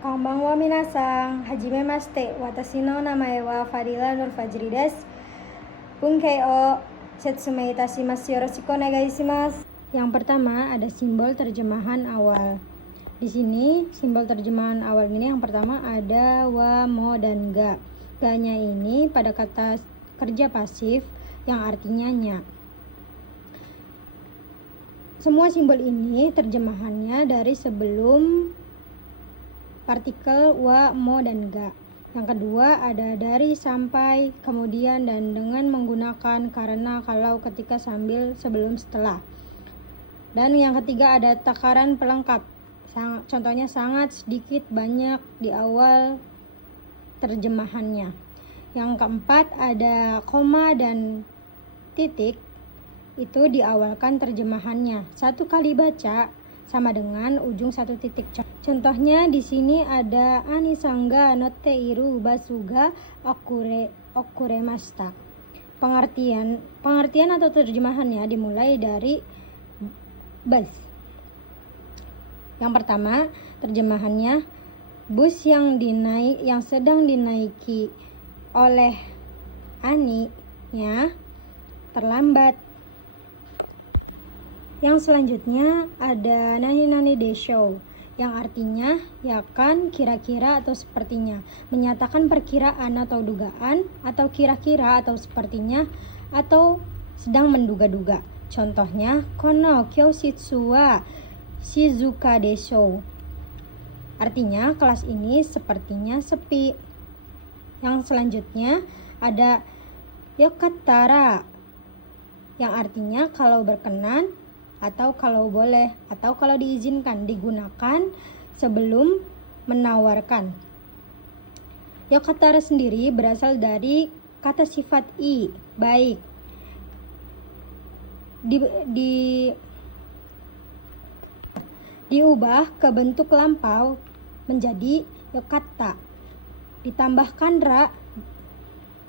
Konbanwa minasang, hajime mashite, watashi no namae wa Fadila Nur Fajri desu. Bunkei o setsume itashimasu, yoroshiku onegai shimasu. Yang pertama ada simbol terjemahan awal. Di sini simbol terjemahan awal ini yang pertama ada wa, mo, dan ga. Ga-nya ini pada kata kerja pasif yang artinya nya. Semua simbol ini terjemahannya dari sebelum partikel wa, mo, dan ga. Yang kedua ada dari, sampai, kemudian, dan dengan menggunakan, karena, kalau, ketika, sambil, sebelum, setelah. Dan yang ketiga ada takaran pelengkap. Contohnya sangat, sedikit, banyak di awal terjemahannya. Yang keempat ada koma dan titik, itu diawalkan terjemahannya. Satu kali baca sama dengan ujung satu titik. Contohnya di sini ada anisanga notte iru basu ga okuremashita. Pengertian atau terjemahannya dimulai dari bus. Yang pertama, terjemahannya bus yang sedang dinaiki oleh Ani-nya terlambat. Yang selanjutnya ada nani-nani desho, yang artinya ya kan, kira-kira, atau sepertinya, menyatakan perkiraan atau dugaan, atau kira-kira atau sepertinya, atau sedang menduga-duga. Contohnya kono kyoshitsu wa shizuka desho, artinya kelas ini sepertinya sepi. Yang selanjutnya ada yokattara, yang artinya kalau berkenan, atau kalau boleh, atau kalau diizinkan, digunakan sebelum menawarkan. Yokattara sendiri berasal dari kata sifat i, baik. Diubah ke bentuk lampau menjadi yokatta. Ditambahkan ra,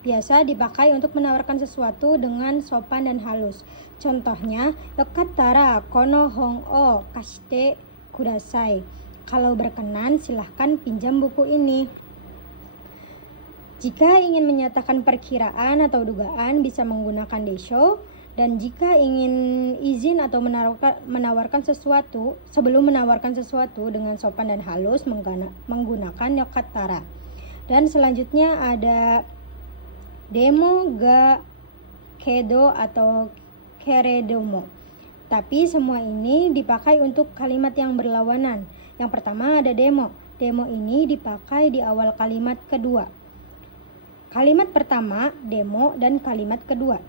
biasa dipakai untuk menawarkan sesuatu dengan sopan dan halus. Contohnya, yokattara kono hon o kashite kudasai. Kalau berkenan, silahkan pinjam buku ini. Jika ingin menyatakan perkiraan atau dugaan, bisa menggunakan desho. Dan jika ingin izin atau menawarkan sesuatu, sebelum menawarkan sesuatu dengan sopan dan halus, menggunakan yokattara. Dan selanjutnya ada demo, ga, kedo, atau keredomo. Tapi semua ini dipakai untuk kalimat yang berlawanan. Yang pertama ada demo. Demo ini dipakai di awal kalimat kedua. Kalimat pertama demo dan kalimat kedua.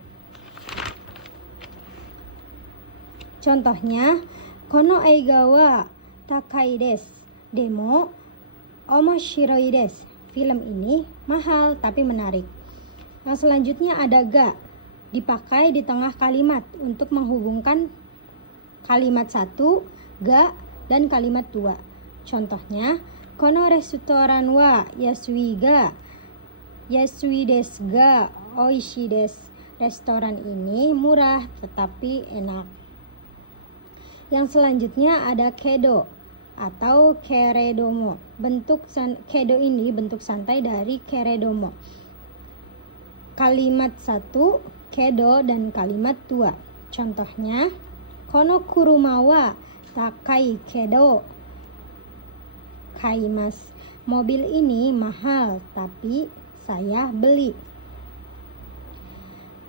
Contohnya, kono eiga wa takai desu. Demo omoshiroi desu. Film ini mahal tapi menarik. Yang selanjutnya ada ga, dipakai di tengah kalimat untuk menghubungkan kalimat 1, ga, dan kalimat 2. Contohnya, kono restoran wa yasui desu ga oishii desu. Restoran ini murah tetapi enak. Yang selanjutnya ada kedo atau keredomo. Kedo ini bentuk santai dari keredomo. Kalimat 1 kedo dan kalimat 2. Contohnya, kono kuruma wa takai kedo kaimasu. Mobil ini mahal tapi saya beli.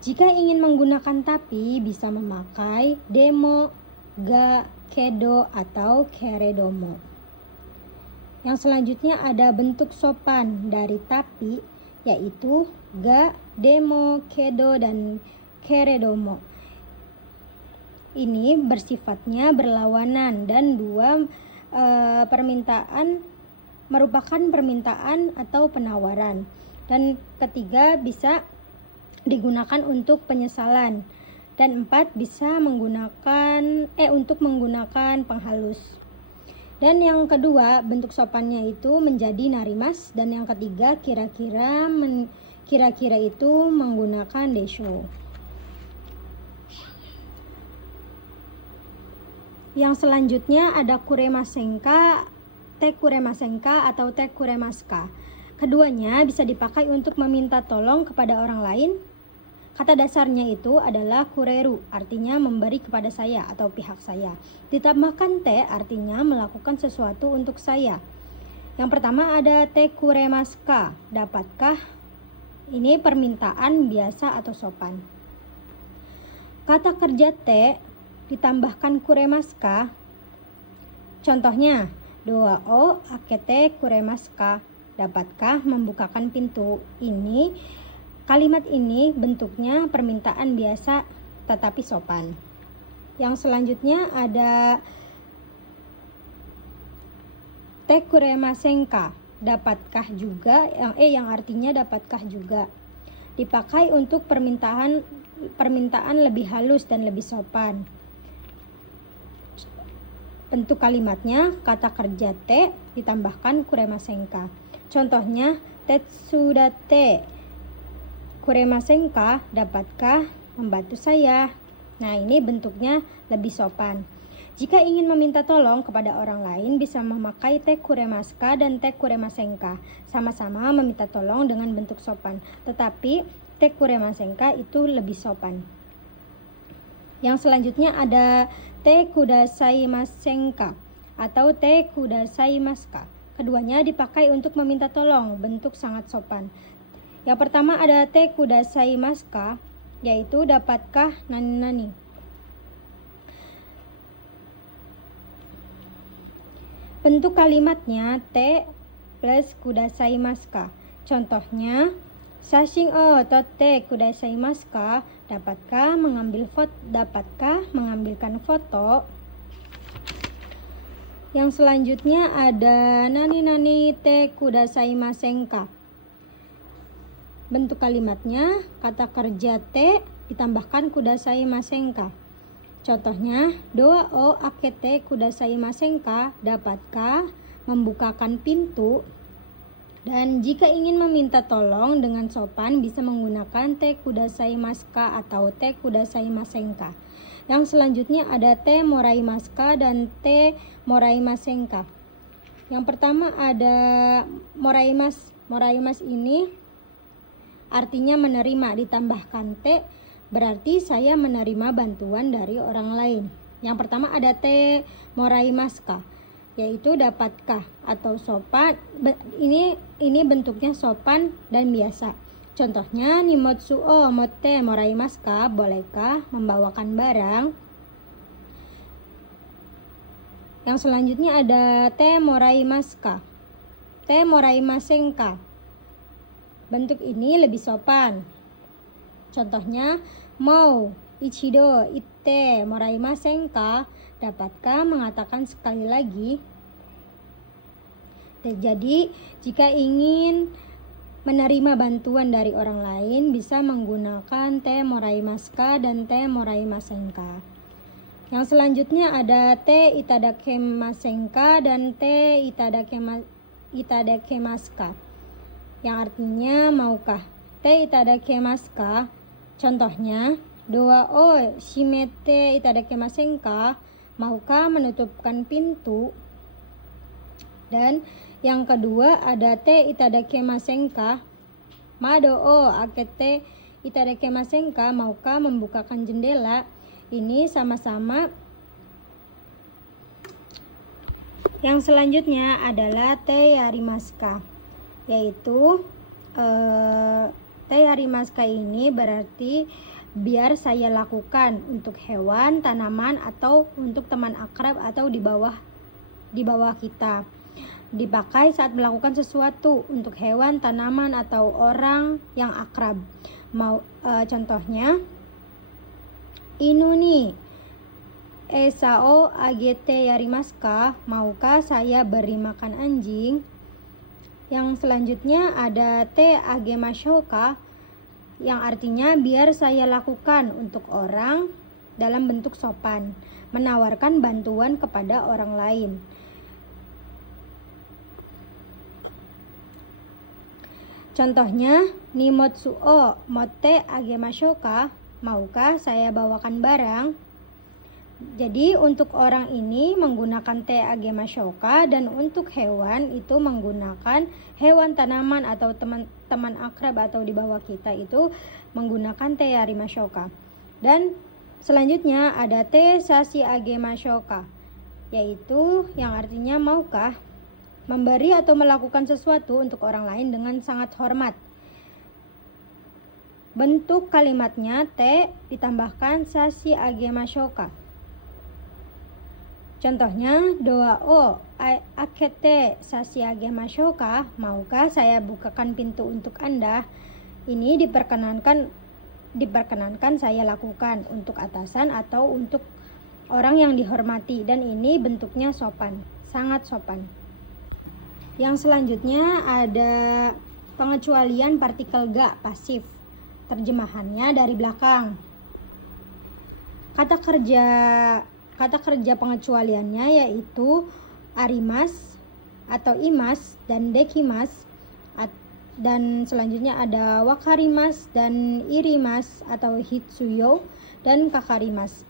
Jika ingin menggunakan tapi, bisa memakai demo, ga, kedo, atau keredomo. Yang selanjutnya ada bentuk sopan dari tapi, yaitu ga, demo, kedo, dan keredomo. Ini bersifatnya berlawanan dan dua permintaan merupakan permintaan atau penawaran. Dan ketiga bisa digunakan untuk penyesalan. Dan 4 bisa untuk menggunakan penghalus. Dan yang kedua, bentuk sopannya itu menjadi narimas. Dan yang ketiga, kira-kira itu menggunakan desho. Yang selanjutnya ada kuremasenka te kuremasenka atau te kuremaska. Keduanya bisa dipakai untuk meminta tolong kepada orang lain. Kata dasarnya itu adalah kureru, artinya memberi kepada saya atau pihak saya. Ditambahkan te artinya melakukan sesuatu untuk saya. Yang pertama ada te kuremaska, dapatkah? Ini permintaan biasa atau sopan. Kata kerja te ditambahkan kuremaska. Contohnya, doa o akete kuremaska, dapatkah membukakan pintu? Kalimat ini bentuknya permintaan biasa tetapi sopan. Yang selanjutnya ada te kuremasenka, dapatkah juga, yang artinya dapatkah juga. Dipakai untuk permintaan lebih halus dan lebih sopan. Bentuk kalimatnya kata kerja te ditambahkan kuremasenka. Contohnya, tetsudate kuremasenka, dapatkah membantu saya? Nah, ini bentuknya lebih sopan. Jika ingin meminta tolong kepada orang lain, bisa memakai te kuremaska dan te kuremasenka. Sama-sama meminta tolong dengan bentuk sopan, tetapi te kuremasenka itu lebih sopan. Yang selanjutnya ada te kudasaimasenka atau te kudasaimaska. Keduanya dipakai untuk meminta tolong, bentuk sangat sopan. Yang pertama ada te kudasaimaska, yaitu dapatkah nani-nani. Bentuk kalimatnya te plus kudasaimaska. Contohnya, sashin o totte kudasaimaska, dapatkah mengambilkan foto? Yang selanjutnya ada nani-nani te kudasaimasenka. Bentuk kalimatnya kata kerja te ditambahkan kudasaimasenka. Contohnya, doa o akete kudasaimasenka, dapatkah membukakan pintu? Dan jika ingin meminta tolong dengan sopan bisa menggunakan te kudasaimaska atau te kudasaimasenka. Yang selanjutnya ada te moraimaska dan te moraimasenka. Yang pertama ada moraimas. Moraimas ini artinya menerima, ditambahkan te berarti saya menerima bantuan dari orang lain. Yang pertama ada te moraimaska, yaitu dapatkah atau sopan. Ini bentuknya sopan dan biasa. Contohnya, nimotsu o motte moraimaska, bolehkah membawakan barang? Yang selanjutnya ada te moraimaska, te moraimasenka. Bentuk ini lebih sopan. Contohnya, mau ichido itte moraimasenka, dapatkah mengatakan sekali lagi? Jadi, jika ingin menerima bantuan dari orang lain bisa menggunakan te moraimaska dan te moraimasenka. Yang selanjutnya ada te itadakemasenka dan te itadakemaska, yang artinya maukah? Te itadakemaska, contohnya, doa o shimete itadakemasenka, maukah menutupkan pintu? Dan yang kedua ada te itadakemasenka, mado o akete itadakemasenka, maukah membukakan jendela? Ini sama-sama. Yang selanjutnya adalah te yarimaska, yaitu te yarimaska ini berarti biar saya lakukan untuk hewan, tanaman, atau untuk teman akrab atau di bawah kita. Dipakai saat melakukan sesuatu untuk hewan, tanaman, atau orang yang akrab. Contohnya, inuni esao agete yarimaska, maukah saya beri makan anjing? Yang selanjutnya ada te agemashouka, yang artinya biar saya lakukan untuk orang dalam bentuk sopan, menawarkan bantuan kepada orang lain. Contohnya, nimotsu o motte agemashouka, maukah saya bawakan barang? Jadi untuk orang ini menggunakan te agemashoka, dan untuk hewan itu menggunakan hewan, tanaman, atau teman akrab atau di bawah kita itu menggunakan te arimashoka. Dan selanjutnya ada te sasi agemashoka, yaitu yang artinya maukah memberi atau melakukan sesuatu untuk orang lain dengan sangat hormat. Bentuk kalimatnya te ditambahkan sasi agemashoka. Contohnya, doa o akete sasi agemashoka, maukah saya bukakan pintu untuk Anda? Ini diperkenankan saya lakukan untuk atasan atau untuk orang yang dihormati, dan ini bentuknya sopan, sangat sopan. Yang selanjutnya ada pengecualian partikel ga pasif. Terjemahannya dari belakang. Kata kerja pengecualiannya yaitu arimas atau imas dan dekimas, dan selanjutnya ada wakarimas dan irimas atau hitsuyo dan kakarimas.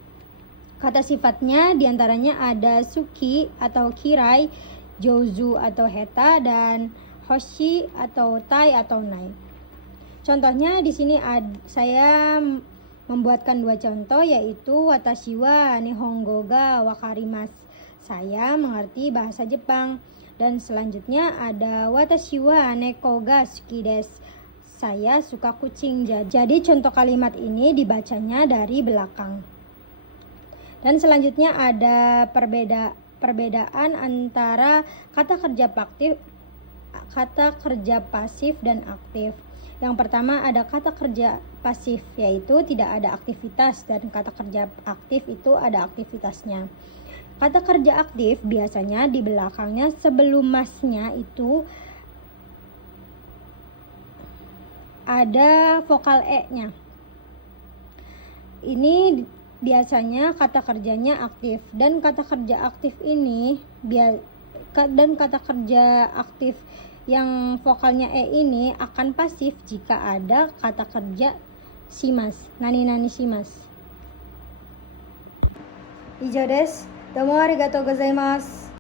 Kata sifatnya diantaranya ada suki atau kirai, jouzu atau heta, dan hoshi atau tai atau nai. Contohnya di sini saya membuatkan 2 contoh, yaitu watashi wa nihongo ga wakarimasu, saya mengerti bahasa Jepang. Dan selanjutnya ada watashi wa neko ga suki desu, saya suka kucing. Jadi contoh kalimat ini dibacanya dari belakang. Dan selanjutnya ada perbedaan antara kata kerja pasif dan aktif. Yang pertama ada kata kerja pasif, yaitu tidak ada aktivitas, dan kata kerja aktif itu ada aktivitasnya. Kata kerja aktif biasanya di belakangnya sebelum masnya itu ada vokal e-nya. Ini biasanya kata kerjanya aktif, dan kata kerja aktif yang vokalnya e ini akan pasif jika ada kata kerja shimasu, nani shimasu. Ijou desu. Domo arigatou gozaimasu.